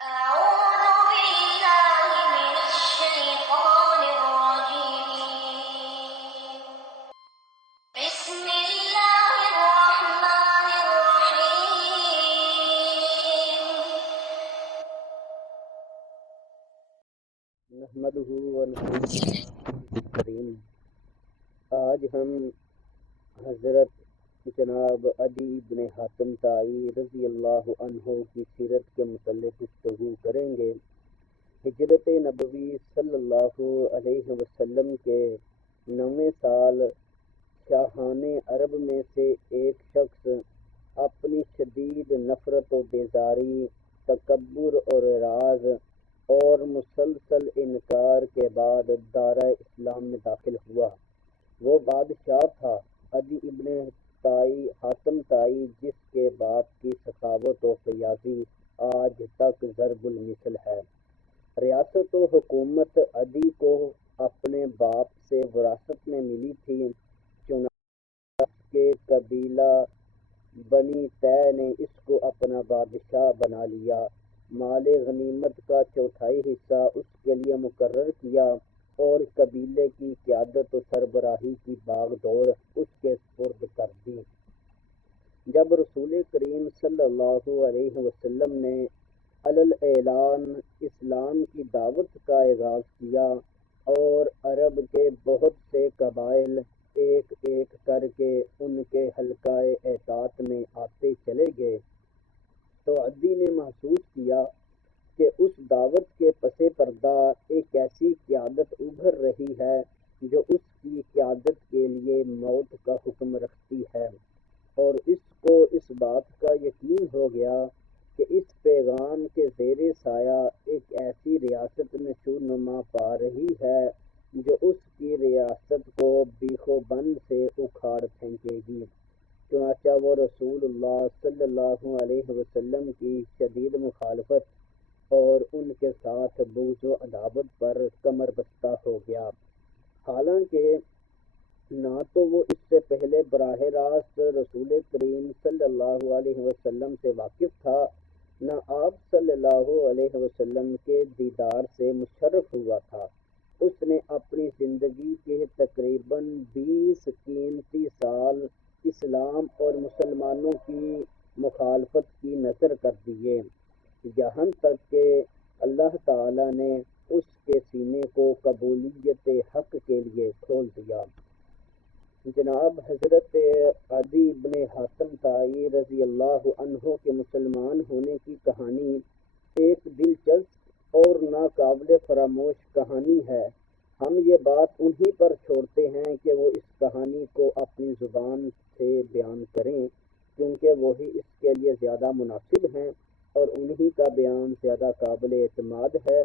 أعوذ بالله من الشيطان الرجيم. بسم الله الرحمن الرحيم. نحمده ونصلي کریم آج ہم حضرت جناب عدی بن حاتم طائی رضی اللہ عنہ کی سیرت کے متعلق گفتگو کریں گے۔ ہجرت نبوی صلی اللہ علیہ وسلم کے 9ویں سال شاہان عرب میں سے ایک شخص اپنی شدید نفرت و بیزاری، تکبر اور اعراض اور مسلسل انکار کے بعد دارہ اسلام میں داخل ہوا۔ وہ بادشاہ تھا عدی ابن حاتم طائی، جس کے باپ کی سخاوت و فیاضی آج تک ضرب المثل ہے۔ ریاست و حکومت عدی کو اپنے باپ سے وراثت میں ملی تھی، چنانچہ اس کے قبیلہ بنی طے نے اس کو اپنا بادشاہ بنا لیا۔ مال غنیمت کا 1/4 حصہ اس کے لیے مقرر کیا اور قبیلے کی قیادت و سربراہی کی باغ دوڑ اس کے سپرد کر دی۔ جب رسول کریم صلی اللہ علیہ وسلم نے اعلان اسلام کی دعوت کا آغاز کیا اور عرب کے بہت سے قبائل ایک ایک کر کے ان کے حلقہ اطاعت میں آتے چلے گئے، تو عدی نے محسوس کیا کہ اس دعوت کے پس پردہ ایک ایسی قیادت ابھر رہی ہے جو اس کی قیادت کے لیے موت کا حکم رکھتی ہے، اور اس کو اس بات کا یقین ہو گیا کہ اس پیغام کے زیر سایہ ایک ایسی ریاست نشو نما پا رہی ہے جو اس کی ریاست کو بیخ و بند سے اکھاڑ پھینکے گی۔ چنانچہ وہ رسول اللہ صلی اللہ علیہ وسلم کی شدید مخالفت اور ان کے ساتھ بغض و عداوت پر کمر بستہ ہو گیا۔ حالانکہ نہ تو وہ اس سے پہلے براہ راست رسول کریم صلی اللہ علیہ وسلم سے واقف تھا، نہ آپ صلی اللہ علیہ وسلم کے دیدار سے مشرف ہوا تھا۔ اس نے اپنی زندگی کے تقریباً 20 قیمتی سال اسلام اور مسلمانوں کی مخالفت کی نذر کر دیے، یہاں تک کہ اللہ تعالی نے اس کے سینے کو قبولیت حق کے لیے کھول دیا۔ جناب حضرت عدی بن حاتم طائی رضی اللہ عنہ کے مسلمان ہونے کی کہانی ایک دلچسپ اور ناقابل فراموش کہانی ہے۔ ہم یہ بات انہی پر چھوڑتے ہیں کہ وہ اس کہانی کو اپنی زبان سے بیان کریں، کیونکہ وہی اس کے لیے زیادہ مناسب ہیں اور انہی کا بیان زیادہ قابل اعتماد ہے۔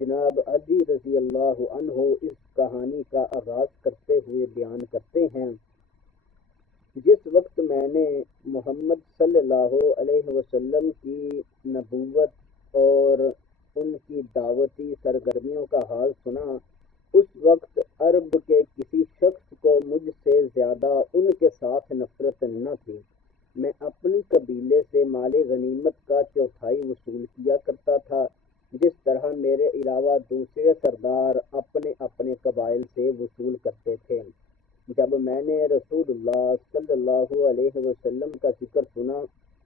جناب عدی رضی اللہ عنہ اس کہانی کا آغاز کرتے ہوئے بیان کرتے ہیں: جس وقت میں نے محمد صلی اللہ علیہ وسلم کی نبوت اور ان کی دعوتی سرگرمیوں کا حال سنا، اس وقت عرب کے کسی شخص کو مجھ سے زیادہ ان کے ساتھ نفرت نہ تھی۔ میں اپنی قبیلے سے مال غنیمت کا 1/4 وصول کیا کرتا تھا، جس طرح میرے علاوہ دوسرے سردار اپنے اپنے قبائل سے وصول کرتے تھے۔ جب میں نے رسول اللہ صلی اللہ علیہ وسلم کا ذکر سنا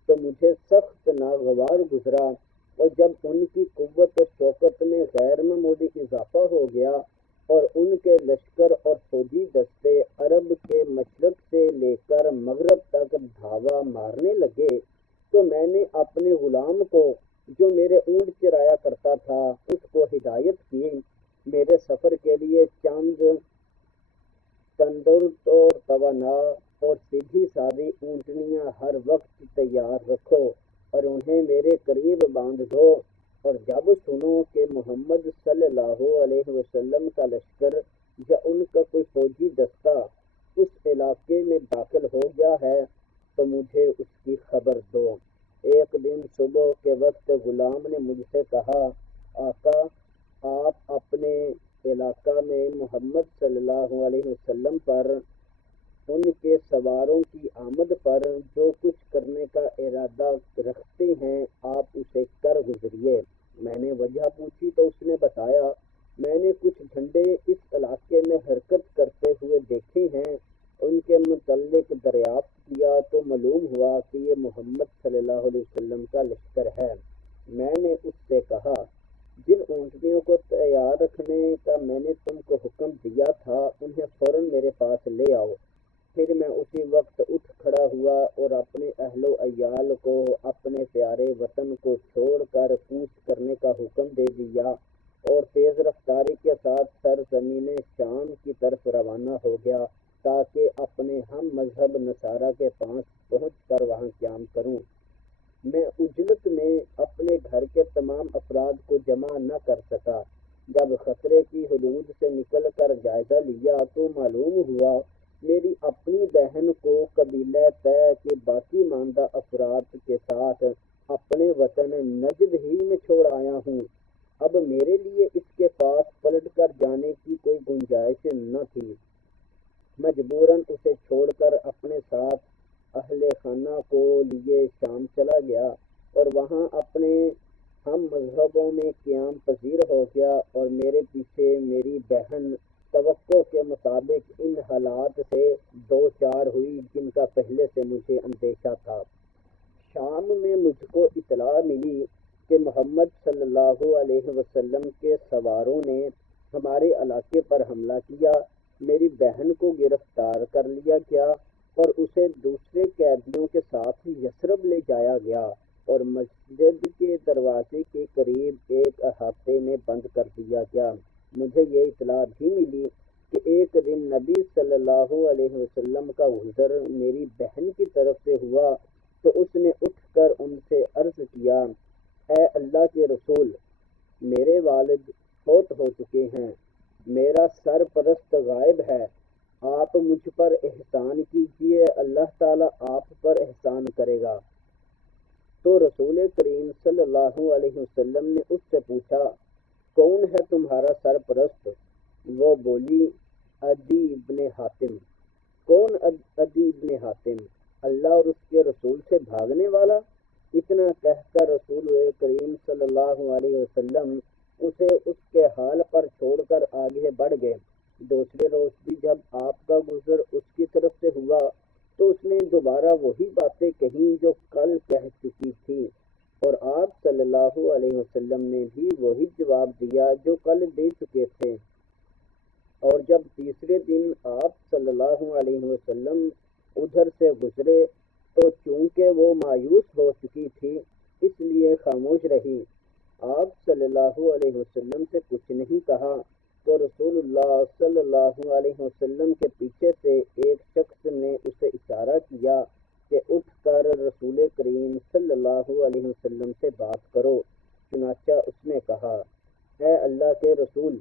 تو مجھے سخت ناگوار گزرا، اور جب ان کی قوت و شوکت میں غیر معمولی اضافہ ہو گیا اور ان کے لشکر اور فوجی دستے عرب کے مشرق سے لے کر مغرب تک دھاوا مارنے لگے، تو میں نے اپنے غلام کو جو میرے اونٹ چرایا کرتا تھا اس کو ہدایت کی، میرے سفر کے لیے تندرست اور توانا اور سیدھی سادی اونٹنیاں ہر وقت تیار رکھو اور انہیں میرے قریب باندھ دو، اور جب سنو کہ محمد صلی اللہ علیہ وسلم کا لشکر یا ان کا کوئی فوجی دستہ اس علاقے میں داخل ہو گیا ہے تو مجھے اس کی خبر دو۔ ایک دن صبح کے وقت غلام نے مجھ سے کہا: آقا، آپ اپنے علاقہ میں محمد صلی اللہ علیہ وسلم پر ان کے سواروں کی آمد پر جو کچھ کرنے کا ارادہ رکھتے ہیں آپ اسے کر گزریے۔ میں نے وجہ پوچھی تو اس نے بتایا، میں نے کچھ جھنڈے اس علاقے میں حرکت کرتے ہوئے دیکھے ہیں، ان کے متعلق دریافت کیا تو معلوم ہوا کہ یہ محمد صلی اللہ علیہ وسلم کا لشکر ہے۔ میں نے اس سے کہا، جن اونٹنیوں کو تیار رکھنے کا میں نے تم کو حکم دیا تھا انہیں فوراً میرے پاس لے آؤ۔ پھر میں اسی وقت اٹھ کھڑا ہوا اور اپنے اہل و عیال کو اپنے پیارے وطن کو چھوڑ کر کوچ کرنے کا حکم دے دیا اور تیز رفتاری کے ساتھ سرزمین شام کی طرف روانہ ہو گیا تاکہ اپنے ہم مذہب نصارہ کے پاس پہنچ کر وہاں قیام کروں۔ میں عجلت میں اپنے گھر کے تمام افراد کو جمع نہ کر سکا۔ جب خطرے کی حدود سے نکل کر جائزہ لیا تو معلوم ہوا میری اپنی بہن کو قبیلہ طے کے باقی ماندہ افراد کے ساتھ اپنے وطن نجد ہی میں چھوڑ آیا ہوں۔ اب میرے لیے اس کے پاس پلٹ کر جانے کی کوئی گنجائش نہ تھی۔ مجبوراً اسے چھوڑ کر اپنے ساتھ اہل خانہ کو لیے شام چلا گیا اور وہاں اپنے ہم مذہبوں میں قیام پذیر ہو گیا، اور میرے پیچھے میری بہن توقع کے مطابق ان حالات سے دو چار ہوئی جن کا پہلے سے مجھے اندیشہ تھا۔ شام میں مجھ کو اطلاع ملی کہ محمد صلی اللہ علیہ وسلم کے سواروں نے ہمارے علاقے پر حملہ کیا، میری بہن کو گرفتار کر لیا گیا اور اسے دوسرے قیدیوں کے ساتھ یثرب لے جایا گیا اور مسجد کے دروازے کے قریب ایک احاطے میں بند کر دیا گیا۔ مجھے یہ اطلاع بھی ملی کہ ایک دن نبی صلی اللہ علیہ وسلم کا حضور میری بہن کی طرف سے ہوا تو اس نے اٹھ کر ان سے عرض کیا، اے اللہ کے رسول، میرے والد فوت ہو چکے ہیں، میرا سرپرست غائب ہے، آپ مجھ پر احسان کیجیے، اللہ تعالیٰ آپ پر احسان کرے گا۔ تو رسول کریم صلی اللہ علیہ وسلم نے اس سے پوچھا، کون ہے تمہارا سرپرست؟ وہ بولی، عدی ابن حاتم۔ کون عدی ابن حاتم؟ اللہ اور اس کے رسول سے بھاگنے والا؟ اتنا کہہ کر رسول کریم صلی اللہ علیہ وسلم اسے اس کے حال پر چھوڑ کر آگے بڑھ گئے۔ دوسرے روز بھی جب آپ کا گزر اس کی طرف سے ہوا تو اس نے دوبارہ وہی باتیں کہیں جو کل کہہ چکی تھی، اور آپ صلی اللہ علیہ وسلم نے بھی وہی جواب دیا جو کل دے چکے تھے۔ اور جب تیسرے دن آپ صلی اللہ علیہ وسلم ادھر سے گزرے تو چونکہ وہ مایوس ہو چکی تھی اس لیے خاموش رہی۔ آپ صلی اللہ علیہ وسلم سے کچھ نہیں کہا تو رسول اللہ صلی اللہ علیہ وسلم کے پیچھے سے ایک شخص نے اسے اشارہ کیا کہ اٹھ کر رسول کریم صلی اللہ علیہ وسلم سے بات کرو۔ چنانچہ اس نے کہا، اے اللہ کے رسول،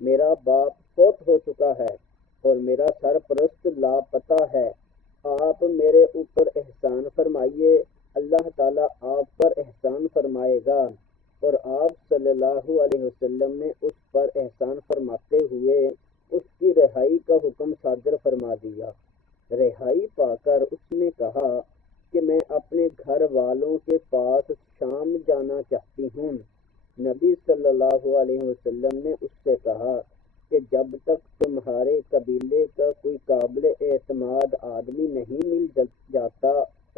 میرا باپ فوت ہو چکا ہے اور میرا سرپرست لاپتہ ہے، آپ میرے اوپر احسان فرمائیے، اللہ تعالیٰ آپ پر احسان فرمائے گا۔ اور آپ صلی اللہ علیہ وسلم نے اس پر احسان فرماتے ہوئے اس کی رہائی کا حکم صادر فرما دیا۔ رہائی پا کر اس نے کہا کہ میں اپنے گھر والوں کے پاس شام جانا چاہتی ہوں۔ نبی صلی اللہ علیہ وسلم نے اس سے کہا کہ جب تک تمہارے قبیلے کا کوئی قابل اعتماد آدمی نہیں مل جاتا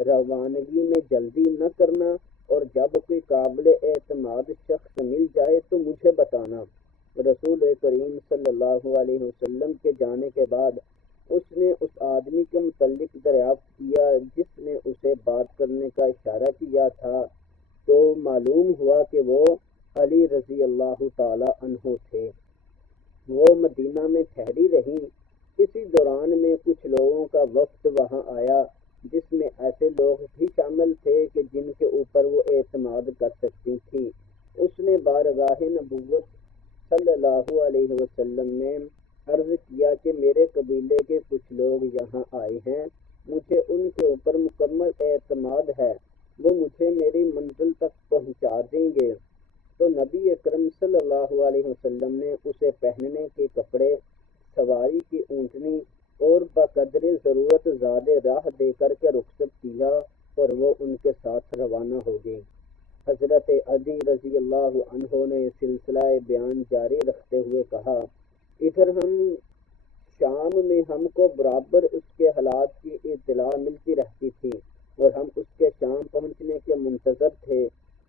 روانگی میں جلدی نہ کرنا، اور جب کوئی قابل اعتماد شخص مل جائے تو مجھے بتانا۔ رسول کریم صلی اللہ علیہ وسلم کے جانے کے بعد اس نے اس آدمی کے متعلق دریافت کیا جس نے اسے بات کرنے کا اشارہ کیا تھا تو معلوم ہوا کہ وہ علی رضی اللہ تعالی عنہ تھے۔ وہ مدینہ میں ٹھہری رہیں۔ اسی دوران میں کچھ لوگوں کا وفد وہاں آیا جس میں ایسے لوگ بھی شامل تھے کہ جن کے اوپر وہ اعتماد کر سکتی تھی۔ اس نے بارگاہ نبوت صلی اللہ علیہ وسلم نے عرض کیا کہ میرے قبیلے کے کچھ لوگ یہاں آئے ہیں، مجھے ان کے اوپر مکمل اعتماد ہے، وہ مجھے میری منزل تک پہنچا دیں گے۔ تو نبی اکرم صلی اللہ علیہ وسلم نے اسے پہننے کے کپڑے، سواری کی اونٹنی اور بقدر ضرورت زاد راہ دے کر کے رخصت کیا اور وہ ان کے ساتھ روانہ ہو گئے۔ حضرت عدی رضی اللہ عنہ نے سلسلہ بیان جاری رکھتے ہوئے کہا، ادھر ہم شام میں ہم کو برابر اس کے حالات کی اطلاع ملتی رہتی تھی اور ہم اس کے شام پہنچنے کے منتظر تھے،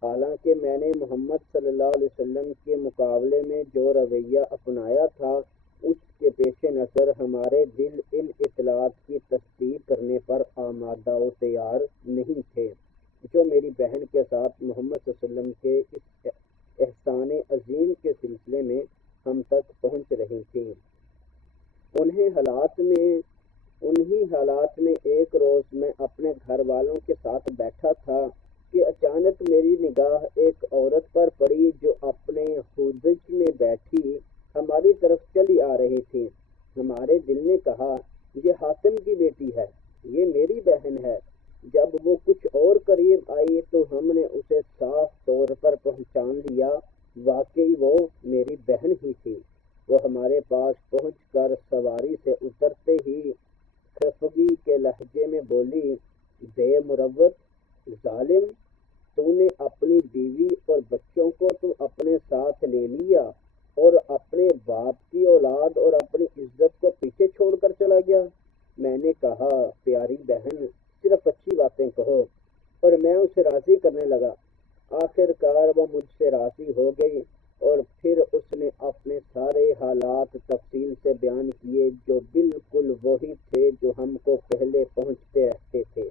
حالانکہ میں نے محمد صلی اللہ علیہ وسلم کے مقابلے میں جو رویہ اپنایا تھا اس کے پیش نظر ہمارے دل ان اطلاعات کی تصدیق کرنے پر آمادہ و تیار نہیں تھے جو میری بہن کے ساتھ محمد صلی اللہ علیہ وسلم کے اس احسان عظیم کے سلسلے میں ہم تک پہنچ رہی تھیں۔ انہی حالات میں ایک روز میں اپنے گھر والوں کے ساتھ بیٹھا تھا کہ اچانک میری نگاہ ایک عورت پر پڑی جو اپنے حجرے میں بیٹھی ہماری طرف چلی آ رہی تھی۔ ہمارے دل نے کہا، یہ حاتم کی بیٹی ہے، یہ میری بہن ہے۔ جب وہ کچھ اور قریب آئی تو ہم نے اسے صاف طور پر پہچان لیا، واقعی وہ میری بہن ہی تھی۔ وہ ہمارے پاس پہنچ کر سواری سے اترتے ہی خفگی کے لہجے میں بولی، بے مروت ظالم، تو نے اپنی بیوی اور بچوں کو تو اپنے ساتھ لے لیا اور اپنے باپ کی اولاد اور اپنی عزت کو پیچھے چھوڑ کر چلا گیا۔ میں نے کہا، پیاری بہن، صرف اچھی باتیں کہو، اور میں اسے راضی کرنے لگا۔ آخر کار وہ مجھ سے راضی ہو گئی اور پھر اس نے اپنے سارے حالات تفصیل سے بیان کیے جو بالکل وہی تھے جو ہم کو پہلے پہنچتے رہتے تھے۔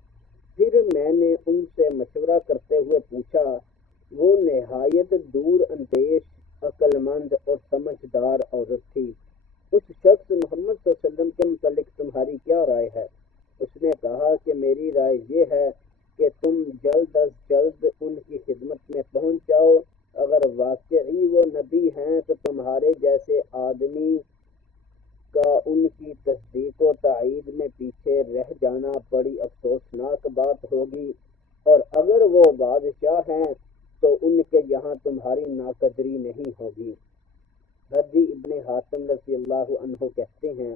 پھر میں نے ان سے مشورہ کرتے ہوئے پوچھا، وہ نہایت دور اندیش، عقل مند اور سمجھدار عورت تھی، اس شخص محمد صلی اللہ علیہ وسلم کے متعلق تمہاری کیا رائے ہے؟ اس نے کہا کہ میری رائے یہ ہے کہ تم جلد از جلد ان کی خدمت میں پہنچ جاؤ، اگر واقعی وہ نبی ہیں تو تمہارے جیسے آدمی کا ان کی تصدیق و تائید میں پیچھے رہ جانا بڑی افسوسناک بات ہوگی، اور اگر وہ بادشاہ ہیں تو ان کے یہاں تمہاری ناقدری نہیں ہوگی۔ عدی ابن حاتم رضی اللہ عنہ کہتے ہیں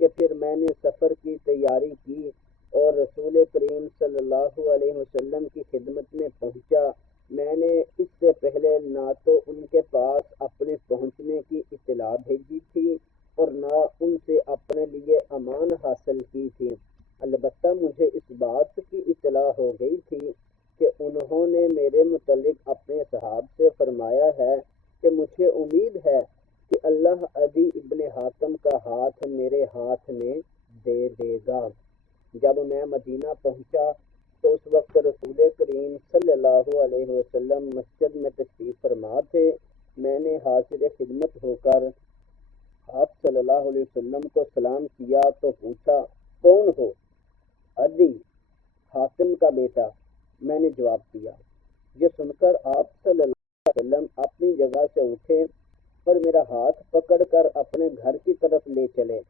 کہ پھر میں نے سفر کی تیاری کی اور رسول کریم صلی اللہ علیہ وسلم کی خدمت میں پہنچا۔ میں نے اس سے پہلے نہ تو ان کے پاس اپنے پہنچنے کی اطلاع بھیجی تھی اور نہ ان سے اپنے لیے امان حاصل کی تھی، البتہ مجھے اس بات کی اطلاع ہو گئی تھی کہ انہوں نے میرے متعلق اپنے صحاب سے فرمایا ہے کہ مجھے امید ہے کہ اللہ عدی ابن حاتم کا ہاتھ میرے ہاتھ میں دے دے گا۔ جب میں مدینہ پہنچا تو اس وقت رسول کریم صلی اللہ علیہ وسلم مسجد میں تشریف فرما تھے۔ میں نے حاضر خدمت ہو کر آپ صلی اللہ علیہ وسلم کو سلام کیا تو پوچھا، کون ہو؟ عدی، حاتم کا بیٹا، میں نے جواب دیا۔ یہ سن کر آپ صلی اللہ علیہ وسلم اپنی جگہ سے اٹھے اور میرا ہاتھ پکڑ کر اپنے گھر کی طرف لے چلے۔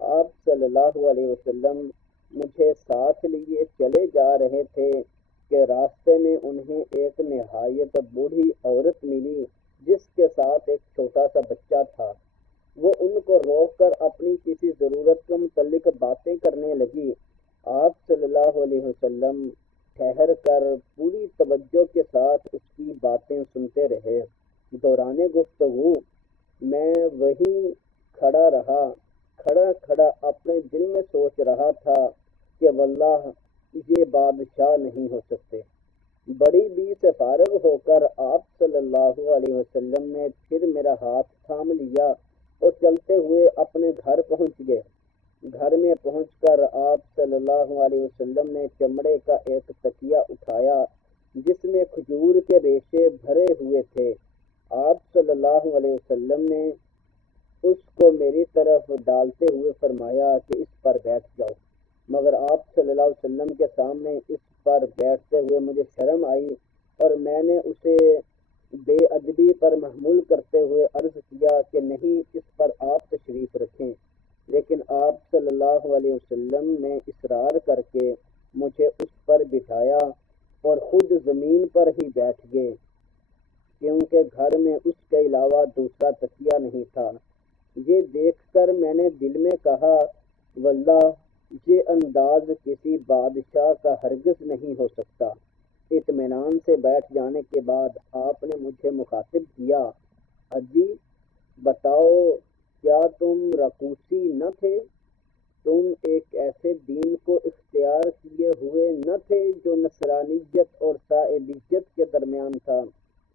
آپ صلی اللہ علیہ وسلم مجھے ساتھ لیے چلے جا رہے تھے کہ راستے میں انہیں ایک نہایت بوڑھی عورت ملی جس کے ساتھ ایک چھوٹا سا بچہ تھا۔ وہ ان کو روک کر اپنی کسی ضرورت کے متعلق باتیں کرنے لگی۔ آپ صلی اللہ علیہ وسلم ٹھہر کر پوری توجہ کے ساتھ اس کی باتیں سنتے رہے۔ دوران گفتگو میں وہیں کھڑا رہا، کھڑا اپنے دل میں سوچ رہا تھا کہ واللہ یہ بادشاہ نہیں ہو سکتے۔ بڑی بھی سے فارغ ہو کر آپ صلی اللہ علیہ وسلم نے پھر میرا ہاتھ تھام لیا اور چلتے ہوئے اپنے گھر پہنچ گئے۔ گھر میں پہنچ کر آپ صلی اللہ علیہ وسلم نے چمڑے کا ایک تکیہ اٹھایا جس میں کھجور کے ریشے بھرے ہوئے تھے۔ آپ صلی اللہ علیہ وسلم نے اس کو میری طرف ڈالتے ہوئے فرمایا کہ اس پر بیٹھ جاؤ، مگر آپ صلی اللہ علیہ وسلم کے سامنے اس پر بیٹھتے ہوئے مجھے شرم آئی اور میں نے اسے بے ادبی پر محمول کرتے ہوئے عرض کیا کہ نہیں، اس پر آپ تشریف رکھیں، لیکن آپ صلی اللہ علیہ وسلم نے اصرار کر کے مجھے اس پر بٹھایا اور خود زمین پر ہی بیٹھ گئے، کیونکہ گھر میں اس کے علاوہ دوسرا تکیہ نہیں تھا۔ یہ دیکھ کر میں نے دل میں کہا، واللہ یہ انداز کسی بادشاہ کا ہرگز نہیں ہو سکتا۔ اطمینان سے بیٹھ جانے کے بعد آپ نے مجھے مخاطب کیا، عدی بتاؤ کیا تم رقوسی نہ تھے؟ تم ایک ایسے دین کو اختیار کیے ہوئے نہ تھے جو نصرانیت اور صائبیت کے درمیان تھا؟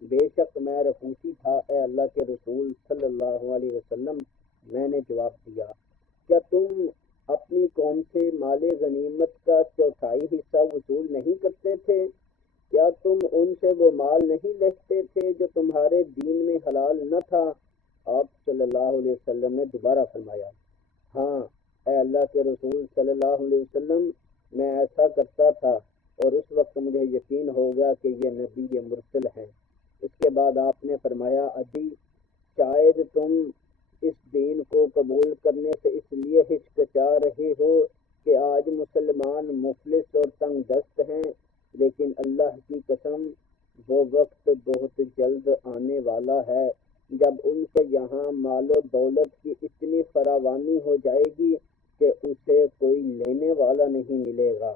بے شک میں رقوسی تھا اے اللہ کے رسول صلی اللہ علیہ وسلم، میں نے جواب دیا۔ کیا تم اپنی قوم سے مال غنیمت کا چوتھائی حصہ وصول نہیں کرتے تھے؟ کیا تم ان سے وہ مال نہیں لیتے تھے جو تمہارے دین میں حلال نہ تھا؟ آپ صلی اللہ علیہ وسلم نے دوبارہ فرمایا، ہاں اے اللہ کے رسول صلی اللہ علیہ وسلم، میں ایسا کرتا تھا، اور اس وقت مجھے یقین ہو گیا کہ یہ نبی مرسل ہیں۔ اس کے بعد آپ نے فرمایا، عدی شاید تم اس دین کو قبول کرنے سے اس لیے ہچکچا رہے ہو کہ آج مسلمان مفلس اور تنگ دست ہیں، لیکن اللہ کی قسم وہ وقت بہت جلد آنے والا ہے جب ان کے یہاں مال و دولت کی اتنی فراوانی ہو جائے گی کہ اسے کوئی لینے والا نہیں ملے گا۔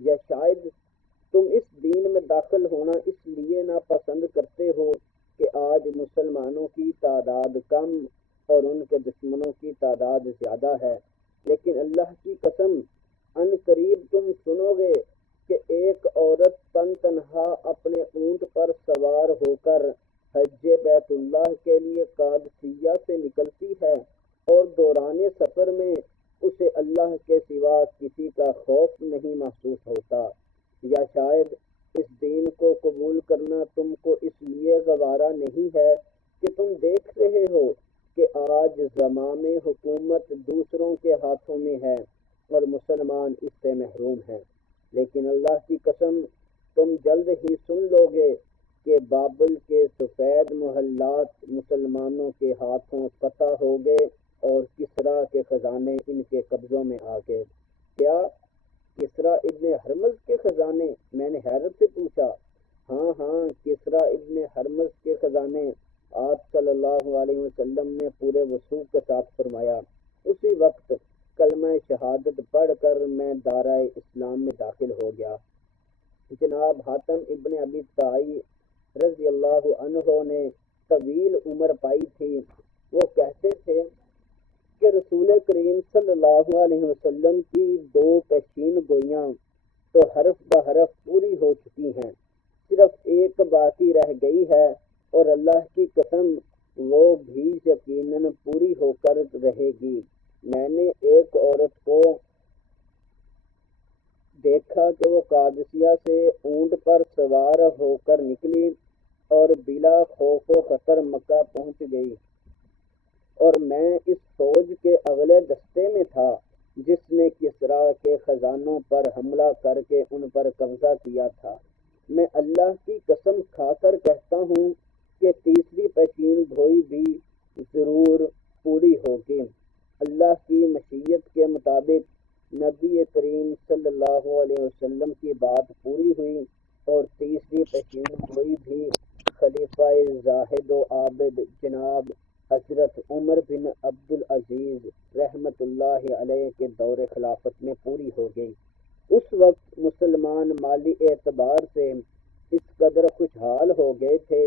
یا شاید تم اس دین میں داخل ہونا اس لیے ناپسند کرتے ہو کہ آج مسلمانوں کی تعداد کم اور ان کے دشمنوں کی تعداد زیادہ ہے، لیکن اللہ کی قسم ان قریب تم سنو گے کہ ایک عورت تن تنہا اپنے اونٹ پر سوار ہو کر حج بیت اللہ کے لیے قادسیہ سے نکلتی ہے، اور دوران سفر میں اسے اللہ کے سوا کسی کا خوف نہیں محسوس ہوتا۔ یا شاید اس دین کو قبول کرنا تم کو اس لیے گوارا نہیں ہے کہ تم دیکھ رہے ہو کہ آج زمام حکومت دوسروں کے ہاتھوں میں ہے اور مسلمان اس سے محروم ہیں، لیکن اللہ کی قسم تم جلد ہی سن لو گے کہ بابل کے سفید محلات مسلمانوں کے ہاتھوں فتح ہو گئے اور کسریٰ کے خزانے ان کے قبضوں میں آ گئے۔ کیا کسریٰ ابن ہرمز کے خزانے؟ میں نے حیرت سے پوچھا۔ ہاں ہاں، کسریٰ ابن ہرمز کے خزانے۔ آپ صلی اللہ علیہ وسلم نے پورے وثوق کے ساتھ فرمایا۔ اسی وقت کلمہ شہادت پڑھ کر میں دائرہ اسلام میں داخل ہو گیا۔ جناب حاتم ابن ابی طائی رضی اللہ عنہ نے طویل عمر پائی تھی۔ وہ کہتے تھے کہ رسول کریم صلی اللہ علیہ وسلم کی 2 پیشین گوئیاں تو حرف بحرف پوری ہو چکی ہیں، صرف ایک باقی رہ گئی ہے، اور اللہ کی قسم وہ بھی یقیناً پوری ہو کر رہے گی۔ میں نے ایک عورت کو دیکھا کہ وہ قادسیہ سے اونٹ پر سوار ہو کر نکلی اور بلا خوف و خطر مکہ پہنچ گئی، اور میں اس فوج کے اگلے دستے میں تھا جس نے کسریٰ کے خزانوں پر حملہ کر کے ان پر قبضہ کیا تھا۔ میں اللہ کی قسم کھا کر کہتا ہوں کہ تیسری پیشین گوئی بھی ضرور پوری ہوگی۔ اللہ کی مشیت کے مطابق نبی کریم صلی اللہ علیہ وسلم کی بات پوری ہوئی، اور تیسری پیشین گوئی بھی خلیفہ زاہد و عابد جناب حضرت عمر بن عبدالعزیز رحمت اللہ علیہ کے دور خلافت میں پوری ہو گئی۔ اس وقت مسلمان مالی اعتبار سے اس قدر خوشحال ہو گئے تھے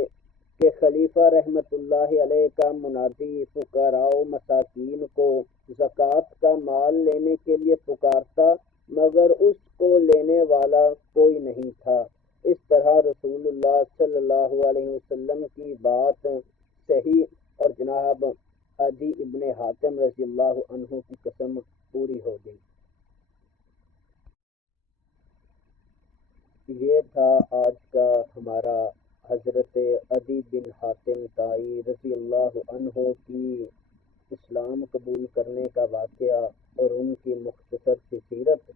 کہ خلیفہ رحمت اللہ علیہ کا منادی فقراء و مساکین کو زکوٰۃ کا مال لینے کے لیے پکارتا، مگر اس کو لینے والا کوئی نہیں تھا۔ اس طرح رسول اللہ صلی اللہ علیہ وسلم کی بات صحیح اور جناب عدی ابن حاتم رضی اللہ عنہ کی قسم پوری ہو گئی۔ یہ تھا آج کا ہمارا حضرت عدی بن حاتم طائی رضی اللہ عنہ کی اسلام قبول کرنے کا واقعہ اور ان کی مختصر سی سیرت۔